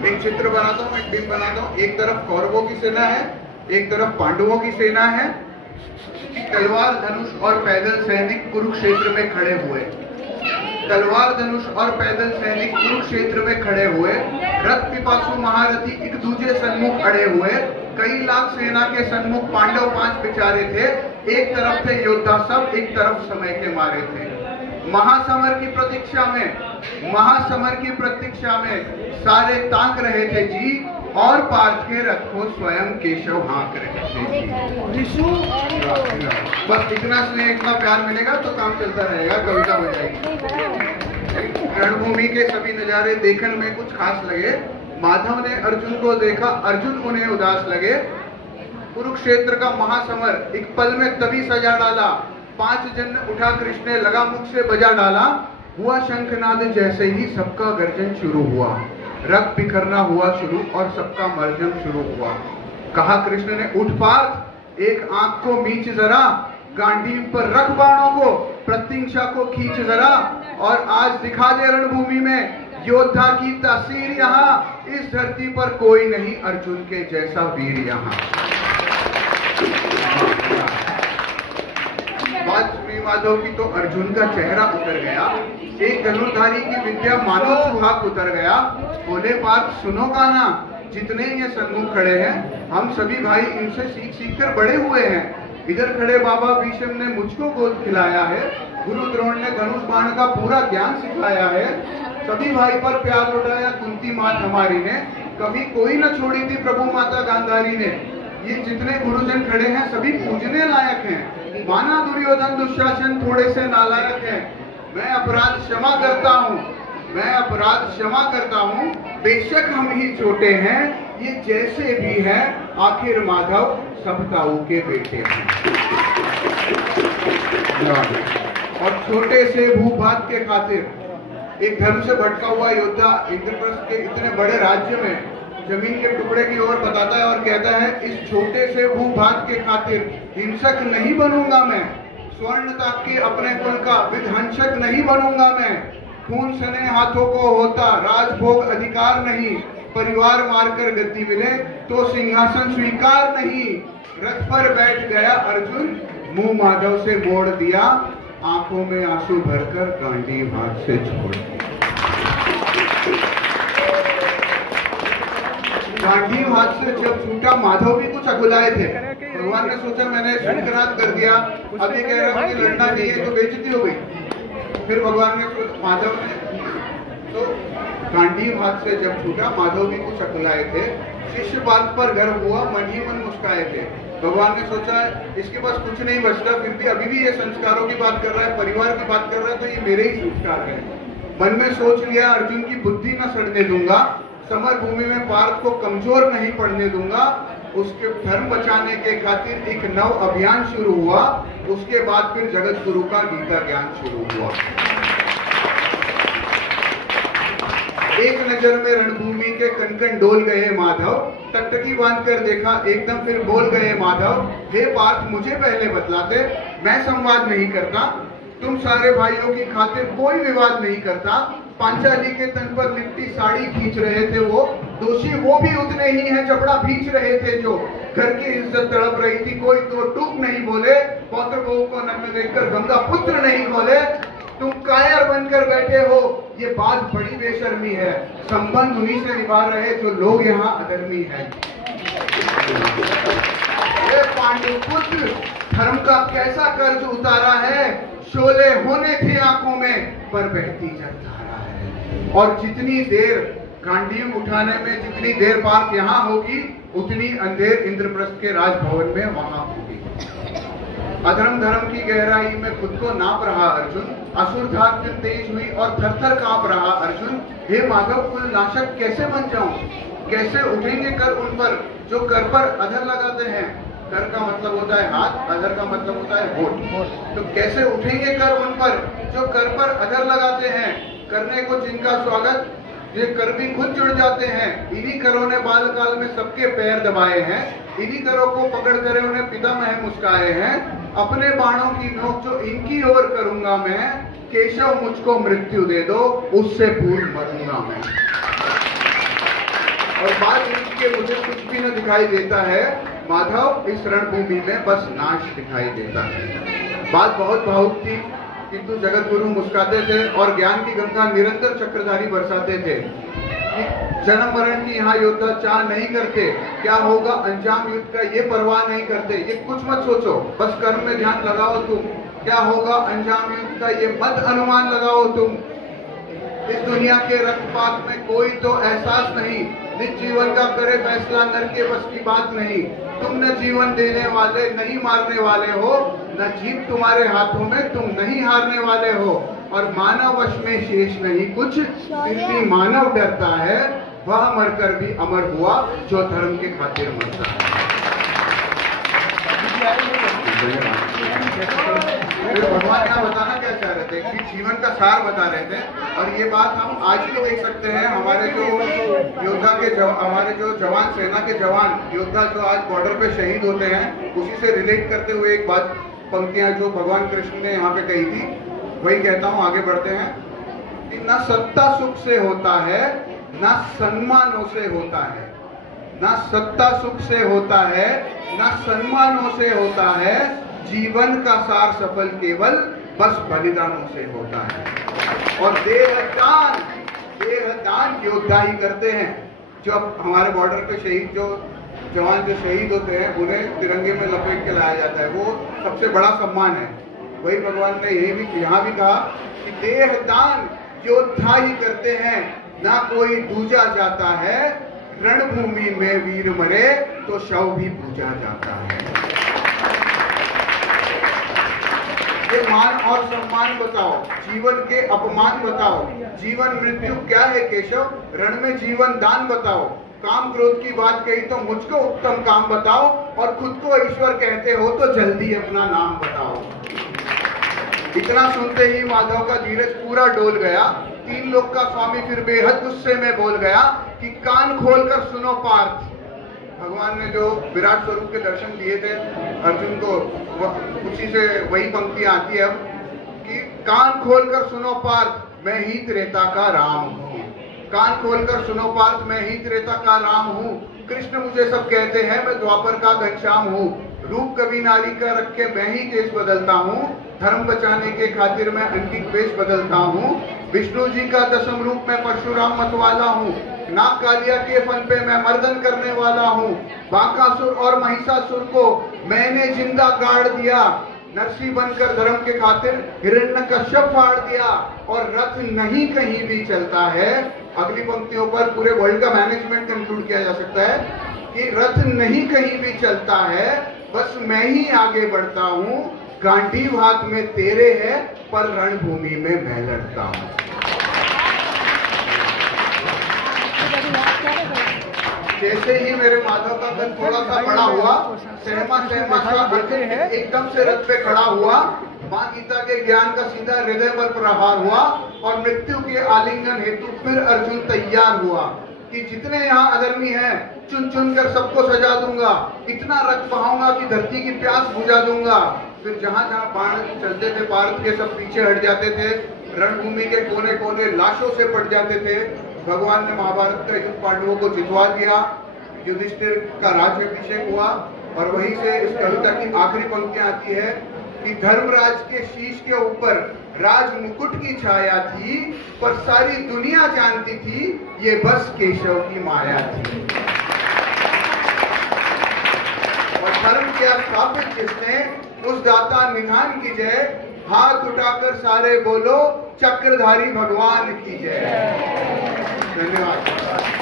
एक चित्र बनाता हूँ, एक बिंब बनाता हूँ। एक तरफ कौरवों की सेना है, एक तरफ पांडवों की सेना है। तलवार धनुष और पैदल सैनिक कुरुक्षेत्र में खड़े हुए। तलवार धनुष और पैदल सैनिक कुरुक्षेत्र में खड़े हुए। रथ पिपासु महारथी एक दूजे सन्मुख खड़े हुए। कई लाख सेना के सन्मुख पांडव 5 बेचारे थे। एक तरफ थे योद्धा सब, एक तरफ समय के मारे थे। महासमर की प्रतीक्षा में सारे ताक रहे थे जी, और पार्थ के रथ को स्वयं केशव हाँक रहे थे जी। बस इतना स्नेह, इतना प्यार मिलेगा तो काम चलता रहेगा, कविता हो जाएगी। रणभूमि के सभी नजारे देखने में कुछ खास लगे। माधव ने अर्जुन को देखा, अर्जुन उन्हें उदास लगे। कुरुक्षेत्र का महासमर एक पल में तभी सजा डाला। 5 जन उठा कृष्ण ने लगा मुख से बजा डाला। हुआ शंखनाद जैसे ही सबका गर्जन शुरू हुआ। रक्त बिखरना हुआ शुरू और सबका मर्जन शुरू हुआ। कहा कृष्ण ने, उठ पार्थ, एक आंख को मीच जरा, गांडीव पर रख बाणों को, प्रत्यंशा को खींच जरा, और आज दिखा दे रणभूमि में योद्धा की तासीर। यहाँ इस धरती पर कोई नहीं अर्जुन के जैसा वीर। यहाँ बात सुनी माधव की तो अर्जुन का चेहरा उतर गया। एक धनुर्धारी की विद्या मानो सुहाग उतर गया। बोले पार्थ सुनो गाना, जितने ये सन्मुख खड़े हैं हम सभी भाई इनसे सीख सीख कर बड़े हुए हैं। इधर खड़े बाबा भीष्म ने मुझको गोद खिलाया है। गुरु द्रोण ने धनुष बाण का पूरा ज्ञान सिखाया है। सभी भाई पर प्यार लुटाया कुंती मात हमारी ने। कभी कोई न छोड़ी थी प्रभु माता गांधारी ने। ये जितने गुरुजन खड़े हैं सभी पूजने लायक हैं। माना दुर्योधन दुशासन थोड़े से नालायक हैं। मैं अपराध क्षमा करता हूँ, बेशक हम ही छोटे हैं, ये जैसे भी हैं आखिर माधव सब ताऊ के बेटे हैं। और छोटे से भूभाग के खातिर एक धर्म से भटका हुआ योद्धा इंद्रप्रस्थ के इतने बड़े राज्य में जमीन के टुकड़े की ओर बताता है और कहता है, इस छोटे से भूभाग के खातिर हिंसक नहीं बनूंगा मैं। स्वर्ण तक के अपने कुल का विध्वंसक नहीं बनूंगा मैं। खून सने हाथों को होता राजभोग अधिकार नहीं। परिवार मारकर गद्दी मिले तो सिंहासन स्वीकार नहीं। रथ पर बैठ गया अर्जुन, मुंह माधव से मोड़ दिया। आंखों में आंसू भरकर गांडीव हाथ से छोड़ दिया। गांडीव हाथ से जब छूटा, माधव भी कुछ अकुलाए थे। भगवान ने सोचा मैंने शंखनाद कर दिया, अभी कह रहा हूँ कि लड़ना नहीं है तो बेइज्जती हो गई। फिर भगवान ने माधव ने तो गांडीव हाथ से जब छूटा, माधव भी कुछ अकुलाए थे। शिष्य बात पर गर्व हुआ, मन ही मन मुस्काए थे। भगवान ने सोचा इसके पास कुछ नहीं बचता, फिर भी अभी भी ये संस्कारों की बात कर रहा है, परिवार की बात कर रहा है, तो ये मेरे ही संस्कार है। मन में सोच लिया अर्जुन की बुद्धि न सड़ने दूंगा। समर भूमि में पार्थ को कमजोर नहीं पड़ने दूंगा। उसके धर्म बचाने के खातिर एक नव अभियान शुरू हुआ। उसके बाद फिर जगत गुरु का गीता ज्ञान शुरू हुआ। एक नजर में रणभूमि के कनकन डोल गए माधव। टकटकी बांध कर देखा एकदम, फिर बोल गए माधव, हे पार्थ मुझे पहले बतलाते, मैं संवाद नहीं करता। तुम सारे भाइयों की खातिर कोई विवाद नहीं करता। पांचाली के तन पर लिपटी साड़ी खींच रहे थे वो, दोषी वो भी उतने ही हैं जबड़ा भींच रहे थे जो। घर की इज्जत तड़प रही थी, कोई दो टूक नहीं बोले। पौत्र बहू को नग्न देखकर गंगा पुत्र नहीं खोले। तुम कायर बनकर बैठे हो, ये बात बड़ी बेशर्मी है। संबंध उन्हीं से निभा रहे जो लोग यहाँ अधर्मी हैं। पांडु पुत्र, धर्म का कैसा कर्ज उतारा है। शोले होने थे आंखों में, पर बहती जल धारा है। और जितनी देर गांडीव उठाने में जितनी देर पार्थ यहाँ होगी, उतनी अंधेर इंद्रप्रस्थ के राजभवन में वहां होगी। अधर्म धर्म की गहराई में खुद को नाप रहा अर्जुन। असुर धात फिर तेज हुई और थर थर कांप रहा अर्जुन। हे माधव, कुल नाशक कैसे बन जाऊं? कैसे उठेंगे कर उन पर जो कर पर अधर लगाते हैं? कर का मतलब होता है हाथ, अधर का मतलब होता है होठ। तो कैसे उठेंगे कर उन पर जो कर पर अधर लगाते हैं? करने को जिनका स्वागत, ये कर भी खुद जुड़ जाते हैं। इन्हीं करों ने बाल काल में सबके पैर दबाए हैं। इन्हीं करों को पकड़ कर उन्हें पितामह मुस्काए हैं। अपने बाणों की नोक जो इनकी ओर करूंगा मैं, केशव मुझको मृत्यु दे दो, उससे पूर्व मरूंगा मैं। और बात के मुझे कुछ भी न दिखाई देता है, माधव इस रणभूमि में बस नाश दिखाई देता है। बात बहुत भावुक थी, किंतु जगत गुरु मुस्कुराते थे और ज्ञान की गंगा निरंतर चक्रधारी बरसाते थे। जन्म मरण की यहाँ योद्धा चाह नहीं करते, क्या होगा अंजाम युद्ध का ये परवाह नहीं करते। ये कुछ मत सोचो, बस कर्म में ध्यान लगाओ तुम, क्या होगा अंजाम युद्ध का ये मत अनुमान लगाओ तुम। इस दुनिया के रक्तपात में कोई तो एहसास नहीं, निज जीवन का करे फैसला नर के बस की बात नहीं। तुम न जीवन देने वाले नहीं मारने वाले हो, न जीत तुम्हारे हाथों में तुम नहीं हारने वाले हो। और मानव वश में शेष नहीं कुछ, फिर भी मानव डरता है, वह मरकर भी अमर हुआ जो धर्म के खातिर मरता है। फिर भगवान यहाँ बताना क्या चाह रहे थे कि जीवन का सार बता रहे थे। और ये बात हम आज भी देख सकते हैं, हमारे जो योद्धा के हमारे जो जवान, सेना के जवान योद्धा जो आज बॉर्डर पे शहीद होते हैं, उसी से रिलेट करते हुए एक बात, पंक्तियां जो भगवान कृष्ण ने यहाँ पे कही थी, वही कहता हूँ। आगे बढ़ते हैं कि न सत्ता सुख से होता है, न सम्मानों से होता है, न सत्ता सुख से होता है, न सम्मानों से होता है, जीवन का सार सफल केवल बस बलिदानों से होता है। और देहदान योद्धा ही करते हैं। जो हमारे बॉर्डर पे शहीद जो जवान जो शहीद होते हैं, उन्हें तिरंगे में लपेट के लाया जाता है, वो सबसे बड़ा सम्मान है। वही भगवान ने यही भी यहाँ भी कहा कि देहदान योद्धा ही करते हैं, ना कोई दूजा जाता है। रणभूमि में वीर मरे तो शव भी पूजा जाता है। ये मान और सम्मान बताओ, जीवन के अपमान बताओ, जीवन मृत्यु क्या है केशव, रण में जीवन दान बताओ। काम क्रोध की बात कही तो मुझको उत्तम काम बताओ, और खुद को ईश्वर कहते हो तो जल्दी अपना नाम बताओ। इतना सुनते ही माधव का धीरज पूरा डोल गया। तीन लोक का स्वामी फिर बेहद गुस्से में बोल गया कि कान खोलकर सुनो पार्थ। भगवान ने जो विराट स्वरूप के दर्शन दिए थे अर्जुन को, उसी से वही पंक्तियां आती है अब कि कान खोलकर सुनो पार्थ, मैं ही त्रेता का राम हूँ। कान खोलकर सुनो पार्थ, मैं ही त्रेता का राम हूँ। कृष्ण मुझे सब कहते हैं, मैं द्वापर का घनश्याम हूँ। रूप कभी नारी का रख के मैं ही देश बदलता हूँ। धर्म बचाने के खातिर मैं अंकित वेश बदलता हूँ। विष्णु जी का दशम रूप में परशुराम मतवाला हूँ। नाग कालिया के फन पे मैं मर्दन करने वाला हूँ। बांकासुर और महिषासुर को मैंने जिंदा गाड़ दिया। नरसी बनकर धर्म के खातिर हिरण्यकश्यप फाड़ दिया। और रथ नहीं कहीं भी चलता है। अगली पंक्तियों पर पूरे वर्ल्ड का मैनेजमेंट कंक्लूड किया जा सकता है कि रथ नहीं कहीं भी चलता है, बस मैं ही आगे बढ़ता हूँ। गांडीव हाथ में तेरे है, पर रणभूमि में मैं लड़ता हूँ। जैसे ही मेरे माधव का कद थोड़ा सा बड़ा हुआ, सहमा सा अर्जुन एकदम से रथ पे खड़ा हुआ। मां गीता के ज्ञान का सीधा हृदय पर प्रहार हुआ और मृत्यु के आलिंगन हेतु फिर अर्जुन तैयार हुआ कि जितने यहाँ अधर्मी हैं चुन चुन कर सबको सजा दूंगा। इतना रक्त बहाऊंगा कि धरती की प्यास बुझा दूंगा। फिर जहां जहां बाण चलते थे पार्थ के सब पीछे हट जाते थे। रणभूमि के कोने कोने लाशों से पट जाते थे। भगवान ने महाभारत का युद्ध पांडवों को जितवा दिया। युधिष्ठिर का राज्याभिषेक हुआ और वहीं से इस कविता की आखिरी पंक्तियां आती है कि धर्मराज के शीश के ऊपर राज मुकुट की छाया थी, पर सारी दुनिया जानती थी ये बस केशव की माया थी। और धर्म के स्थापित जिसने, उस दाता निधान की जय। हाथ उठाकर सारे बोलो, चक्रधारी भगवान की जय। धन्यवाद।